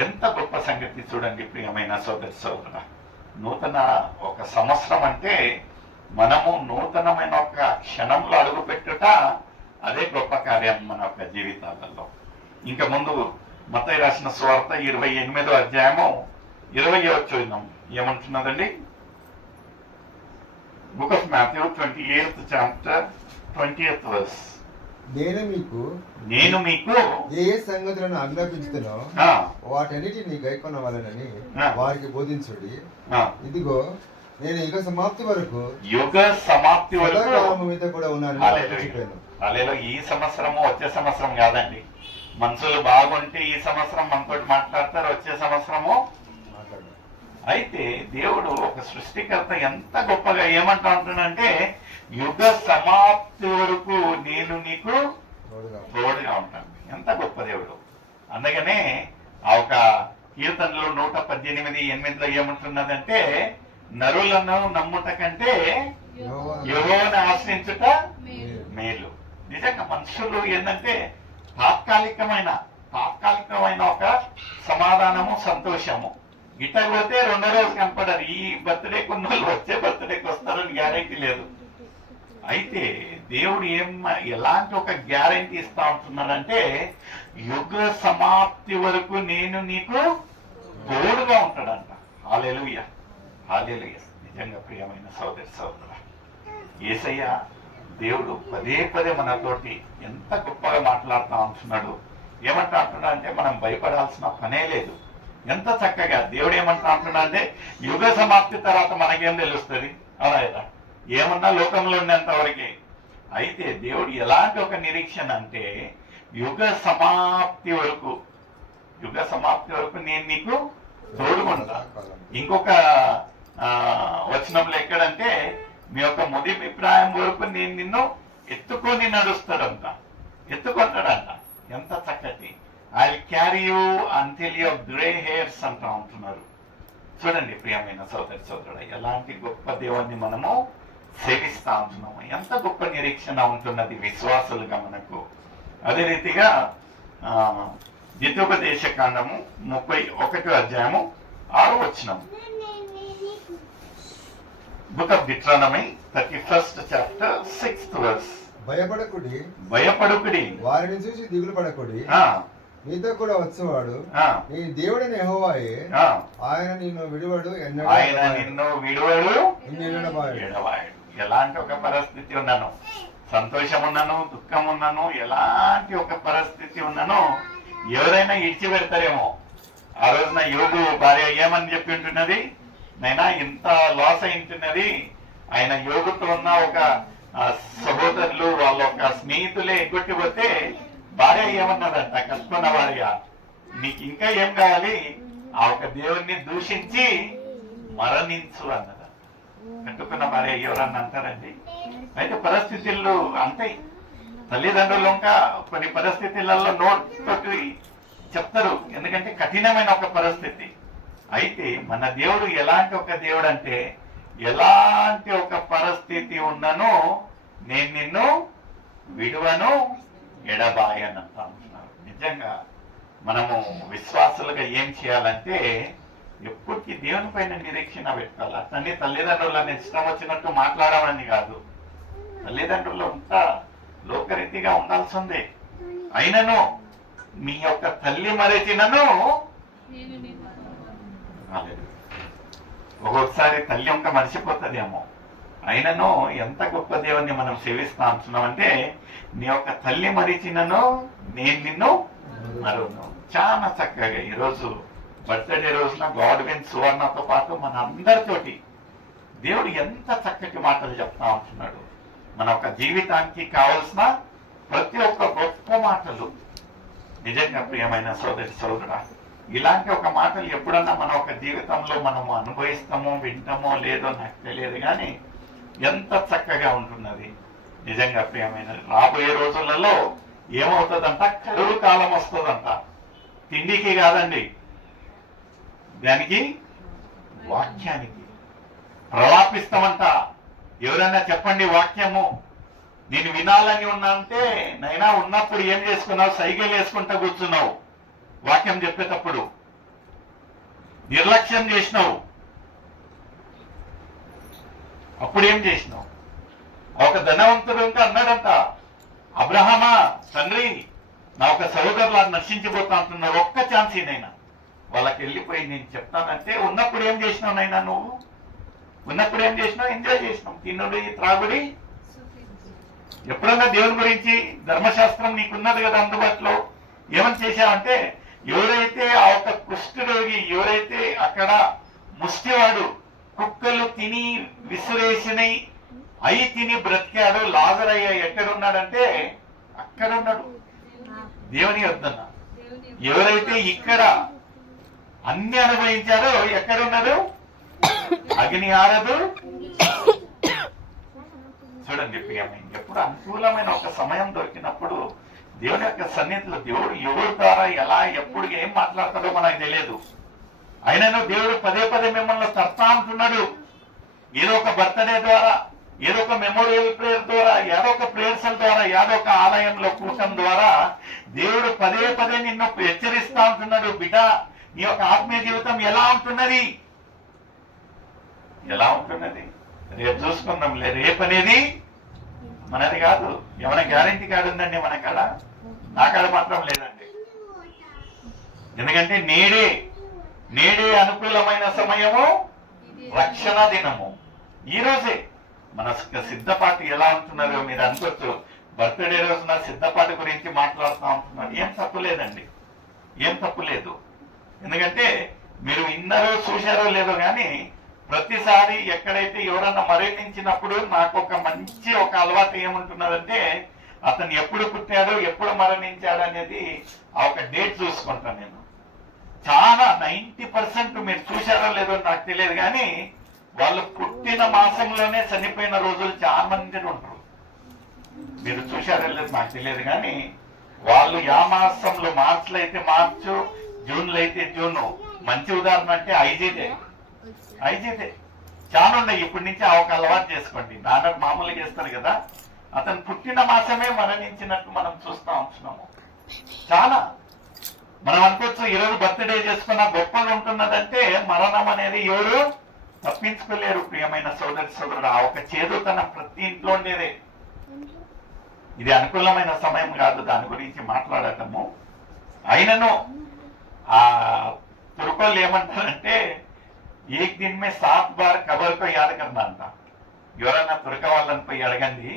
ఎంత గొప్ప సంగతి చూడండి ప్రియమైన సోదరి సోదర. నూతన ఒక సంవత్సరం అంటే మనము నూతనమైన ఒక క్షణంలో అడుగుపెట్టుట అదే గొప్ప కార్యం మన యొక్క జీవితాలలో. ఇంకా ముందు మత్తయి రాసిన సువార్త 28వ అధ్యాయము 20వ వచనం ఏమంటున్నదండి? Book of Matthew 28th chapter 20th verse. నేను మీకు ఏ సంగతులను ఆజ్ఞాపించుతున్నో వాటన్నిటిని గైకొనవాలనని వారికి బోధించుడి. ఇదిగో నేను యుగ సమాప్తి వరకు మీతో కూడా ఉన్నాను. హల్లెలూయా. ఈ సంవత్సరము వచ్చే సంవత్సరం కాదండి. మనుషులు బాగుంటే ఈ సంవత్సరం మనతో మాట్లాడతారు, వచ్చే సంవత్సరము అయితే దేవుడు ఒక సృష్టికర్త ఎంత గొప్పగా ఏమంటా ఉంటున్నాడంటే యుగ సమాప్తి వరకు నేను నీకు తోడుగా ఉంటాను. ఎంత గొప్ప దేవుడు. అందుకనే ఆ ఒక కీర్తనలో 118:8 ఏమంటున్నదంటే నరులను నమ్ముట కంటే యెహోవాను ఆశ్రయించుట మేలు. నిజంగా మనుషులు ఏంటంటే తాత్కాలికమైన ఒక సమాధానము, సంతోషము గిట్ట పోతే 2వ రోజు కనపడరు. ఈ బర్త్డేకి ఉన్న వాళ్ళు వచ్చే బర్త్డేకి వస్తారని గ్యారెంటీ లేదు. అయితే దేవుడు ఎలాంటి ఒక గ్యారెంటీ ఇస్తా ఉంటున్నాడంటే యుగ సమాప్తి వరకు నేను నీకు తోడుగా ఉంటాడంట. హల్లెలూయా, హల్లెలూయా. నిజంగా ప్రియమైన సోదరి సోదర, యేసయ్య దేవుడు పదే పదే మనతోటి ఎంత గొప్పగా మాట్లాడుతూ ఉంటున్నాడు. ఏమంటా అంటున్నాడు అంటే మనం భయపడాల్సిన పనే లేదు. ఎంత చక్కగా దేవుడు ఏమంటా అంటున్నా అంటే యుగ సమాప్తి తర్వాత మనకేం తెలుస్తుంది? అవునా? ఏమన్నా లోకంలో ఉండేంత వరకే. అయితే దేవుడు ఎలాంటి ఒక నిరీక్షణ అంటే యుగ సమాప్తి వరకు నేను నీకు తోడుకుంటా. ఇంకొక వచనంలో ఎక్కడంటే మీ యొక్క ముదిభిప్రాయం వరకు నేను నిన్ను ఎత్తుకొని నడుస్తాడంట, ఎత్తుకుంటాడంట. ఎంత చక్కటి I carry you until your grey hairs అంటా ఉంటున్నారు. చూడండి ప్రియమైన సోదరి సోదరుడు, ఎలాంటి గొప్ప దేవుణ్ణి మనము సేవిస్తా ఉంటున్నాము. ఎంత గొప్ప నిరీక్షణ ఉంటున్నది విశ్వాసులుగా మనకు. అదే రీతిగా ద్వితీయోపదేశ కాండము 31వ అధ్యాయము 6వ వచనం. Book of Deuteronomy 31st chapter 6th verse. భయపడకుడి, వారిని చూసి దిగులు పడకుడి, నీతో కూడా వచ్చేవాడు నీ దేవుడైన యెహోవాయే, ఆయన నిన్ను విడువడు, ఎడబాయడు. ఎలాంటి ఒక పరిస్థితి ఉన్నాను, సంతోషం ఉన్నాను, దుఃఖం ఉన్నాను, ఎలాంటి ఒక పరిస్థితి ఉన్నాను ఎవరైనా ఇడిచిపెడతారేమో. ఆ రోజున యోగు భార్య ఏమని చెప్పి ఉంటున్నది? నైనా ఇంత లాస్ అయింటున్నది. ఆయన యోగుతో ఉన్న ఒక సహోదరులు వాళ్ళ ఒక స్నేహితులే ఎగ్గొట్టిపోతే భార్య ఏమన్నదంట, కట్టుకున్న భార్య, నీకు ఇంకా ఏం కావాలి? ఆ ఒక దేవుణ్ణి దూషించి మరణించు అన్నది. కట్టుకున్న భార్య ఎవరన్నా అంటారండి? అయితే పరిస్థితుల్లో అంతే. తల్లిదండ్రులు ఇంకా కొన్ని పరిస్థితులలో నోటి చెప్తారు, ఎందుకంటే కఠినమైన ఒక పరిస్థితి. అయితే మన దేవుడు ఎలాంటి ఒక దేవుడు అంటే ఎలాంటి ఒక పరిస్థితి ఉన్ననో నేను నిన్ను విడువను, ఎడబాయను అంటున్నారు. నిజంగా మనము విశ్వాసులుగా ఏం చేయాలంటే ఎప్పటికీ దేవుని పైన నిరీక్షణ పెట్టాలి. అతన్ని తల్లిదండ్రులని ఇష్టం వచ్చినట్టు మాట్లాడమని కాదు. తల్లిదండ్రులు అంతా లోకరీతిగా ఉండాల్సిందే. అయినను మీ యొక్క తల్లి మరచినను ఒక్కొక్కసారి తల్లి ఇంకా మర్చిపోతుందేమో. అయినను ఎంత గొప్ప దేవుణ్ణి మనం సేవిస్తా అంటున్నామంటే నీ యొక్క తల్లి మరిచినను నేను నిన్ను మరువను. చాలా చక్కగా ఈరోజు బర్త్డే రోజున గాడ్విన్ సువర్ణతో పాటు మన అందరితోటి దేవుడు ఎంత చక్కటి మాటలు చెప్తా ఉంటున్నాడు. మన ఒక జీవితానికి కావలసిన ప్రతి ఒక్క గొప్ప మాటలు. నిజంగా ప్రియమైన సోదరి సోదరుడా, ఇలాంటి ఒక మాటలు ఎప్పుడన్నా మన ఒక జీవితంలో మనము అనుభవిస్తామో వింటామో లేదో నాకు తెలియదు, కానీ ఎంత చక్కగా ఉంటున్నది. నిజంగా ప్రియమైన రాబోయే రోజులలో ఏమవుతుందంట, కరువు కాలం వస్తుందంట. తిండికి కాదండి, దానికి వాక్యానికి ప్రలాపిస్తామంట. ఎవరైనా చెప్పండి వాక్యము, నేను వినాలని ఉన్నా అంటే నైనా ఉన్నప్పుడు ఏం చేసుకున్నావు? సైకిల్ వేసుకుంటా కూర్చున్నావు వాక్యం చెప్పేటప్పుడు. నిర్లక్ష్యం చేసినావు. అప్పుడేం చేసినావు? ఒక ధనవంతుడు ఇంకా అన్నాడంట, అబ్రహామా తండ్రి, నా ఒక సహోదరులు నశించిపోతా అంటున్నారు, ఒక్క ఛాన్స్ నైనా వాళ్ళకి వెళ్ళిపోయి నేను చెప్తానంటే, ఉన్నప్పుడు ఏం చేసినావు నైనా? నువ్వు ఉన్నప్పుడు ఏం చేసినావు? ఎంజాయ్ చేసినావు, తినుడి త్రాగుడి. ఎప్పుడన్నా దేవుని గురించి ధర్మశాస్త్రం నీకున్నది కదా అందుబాటులో, ఏమని చేశావంటే, ఎవరైతే ఆ ఒక కుష్ఠరోగి, ఎవరైతే అక్కడ ముష్టివాడు కుక్కలు తిని విసిరేసినై అయి తిని బ్రతికాడు, లాజరయ్య ఎక్కడున్నాడంటే అక్కడ ఉన్నాడు, దేవుని యొద్దన. ఎవరైతే ఇక్కడ అన్ని అనుభవించారో ఎక్కడున్నారు? అగ్ని ఆరదు. చూడండి ప్రియమైన, ఎప్పుడు అనుకూలమైన ఒక సమయం దొరికినప్పుడు దేవుని యొక్క సన్నిధిలో దేవుడు ఎవరి ద్వారా ఎలా ఎప్పుడు ఏం మాట్లాడతాడో మనకు తెలియదు. అయినను దేవుడు పదే పదే మిమ్మల్ని తడతా అంటున్నాడు. ఏదో ఒక బర్త్డే ద్వారా, ఏదో ఒక మెమోరియల్ ప్రేయర్ ద్వారా, ఏదో ఒక ప్రేయర్స్ ద్వారా, ఏదో ఒక ఆలయంలో కూటం ద్వారా దేవుడు పదే పదే నిన్ను హెచ్చరిస్తా ఉంటున్నాడు. బిడ్డ, నీ యొక్క ఆత్మీయ జీవితం ఎలా ఉంటున్నది? ఎలా ఉంటున్నది? రేపు చూసుకుందాంలే, రేపు అనేది మనది కాదు. ఏమైనా గ్యారంటీ కార్డు ఉందండి మన కాడ? నా కాడ మాత్రం లేదండి. ఎందుకంటే నేడే అనుకూలమైన సమయము, రక్షణ దినము ఈ రోజే. మన సిద్ధపాటు ఎలా ఉంటున్నారో మీరు అనుకోవచ్చు. బర్త్డే రోజున సిద్ధపాటు గురించి మాట్లాడుతూ ఉంటున్నారు. ఏం తప్పు లేదండి, ఏం తప్పు లేదు. ఎందుకంటే మీరు విన్నారో చూశారో లేదో కానీ ప్రతిసారి ఎక్కడైతే ఎవరన్నా మరణించినప్పుడు నాకు ఒక మంచి ఒక అలవాటు ఏముంటున్నదంటే, అతను ఎప్పుడు పుట్టాడో ఎప్పుడు మరణించాడు అనేది ఆ ఒక డేట్ చూసుకుంటాను నేను. చాలా 90% మీరు చూశారో లేదో నాకు తెలియదు కానీ వాళ్ళు పుట్టిన మాసంలోనే చనిపోయిన రోజులు చాలా మంది ఉంటారు. మీరు చూశారో లేదో నాకు తెలియదు కానీ వాళ్ళు ఆ మాసంలో, మార్చిలో అయితే మార్చు, జూన్లో అయితే జూను. మంచి ఉదాహరణ అంటే ఐజీదే చాలా ఉన్నాయి. ఇప్పటి నుంచి ఆ ఒక అలవాటు చేసుకోండి. నాన్న మామూలుగా చేస్తారు కదా, అతను పుట్టిన మాసమే మరణించినట్టు మనం చూస్తా ఉంటున్నాము. చాలా మనం అనుకోవచ్చు ఈరోజు బర్త్డే చేసుకున్న గొప్పగా ఉంటున్నదంటే, మరణం అనేది ఎవరు తప్పించుకోలేరు. ప్రియమైన సోదరుడు, ఆ ఒక చేదుతనం ప్రతి ఇంట్లో ఉండేదే. ఇది అనుకూలమైన సమయం కాదు దాని గురించి మాట్లాడటము. అయినను ఆ తురుకోళ్ళు ఏమంటారంటే, ఏక్ దిన్ మే 7 బార్ కబర్ కో యాద్ కర్నా అంట. ఎవరన్నా తురక వాళ్ళని పోయి అడగండి,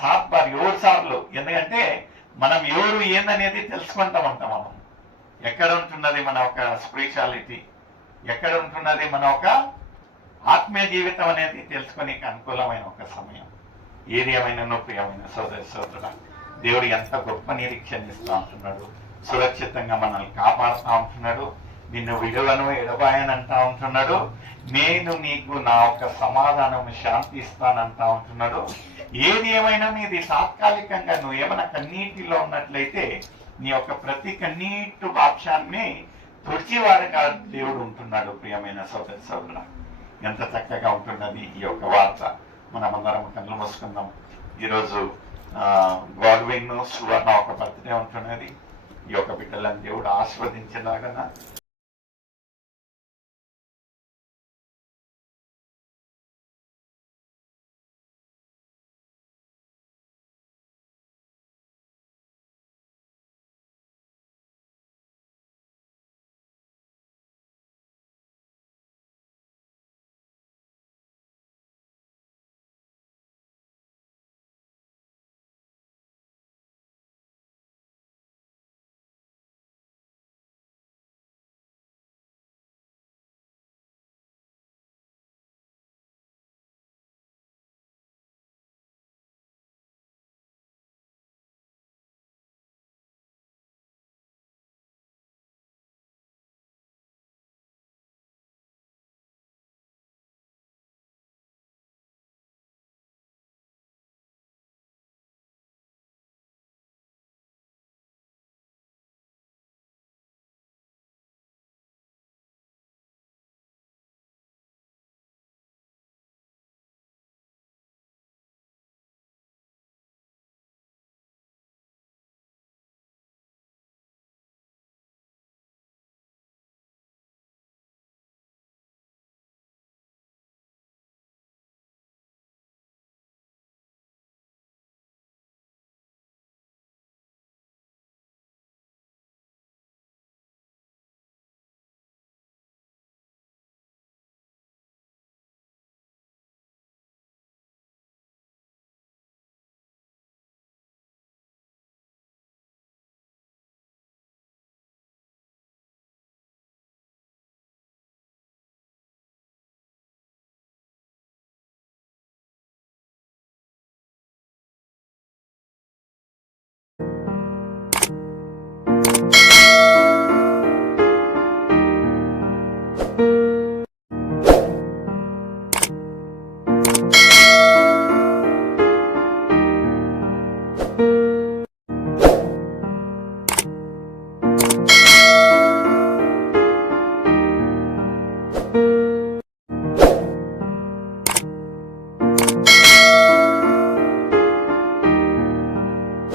7 బార్ 7 సార్లు. ఎందుకంటే మనం ఎవరు ఏందనేది తెలుసుకుంటామంట. మనం ఎక్కడ ఉంటున్నది మన ఒక స్పిరిచువాలిటీ, ఎక్కడ ఉంటున్నది మన ఒక ఆత్మీయ జీవితం అనేది తెలుసుకునే అనుకూలమైన ఒక సమయం. ఏది ఏమైనా ప్రియమైన సోదరుడా, దేవుడు ఎంత గొప్ప నిరీక్షణ ఇస్తా ఉంటున్నాడు. సురక్షితంగా మనల్ని కాపాడుతూ ఉంటున్నాడు. నిన్ను విడువను ఎడబాయనంటా ఉంటున్నాడు. నేను నీకు నా ఒక సమాధానం, శాంతి ఇస్తానంటా ఉంటున్నాడు. ఏది ఏమైనా నీది తాత్కాలికంగా నువ్వు ఏమైనా కన్నీటిలో ఉన్నట్లయితే నీ యొక్క ప్రతి కన్నీటి వాక్యాన్ని తుడిచివాడుగా దేవుడు ఉంటున్నాడు. ప్రియమైన సోదరుడా, ఎంత చక్కగా ఉంటున్నది ఈ యొక్క వార్త. మనమందరం కళ్ళు మూసుకుందాం. ఈరోజు గాడ్విన్ సువర్ణ ఒక బర్త్డే ఉంటున్నది. ఈ యొక్క బిడ్డలను దేవుడు ఆస్వాదించలాగా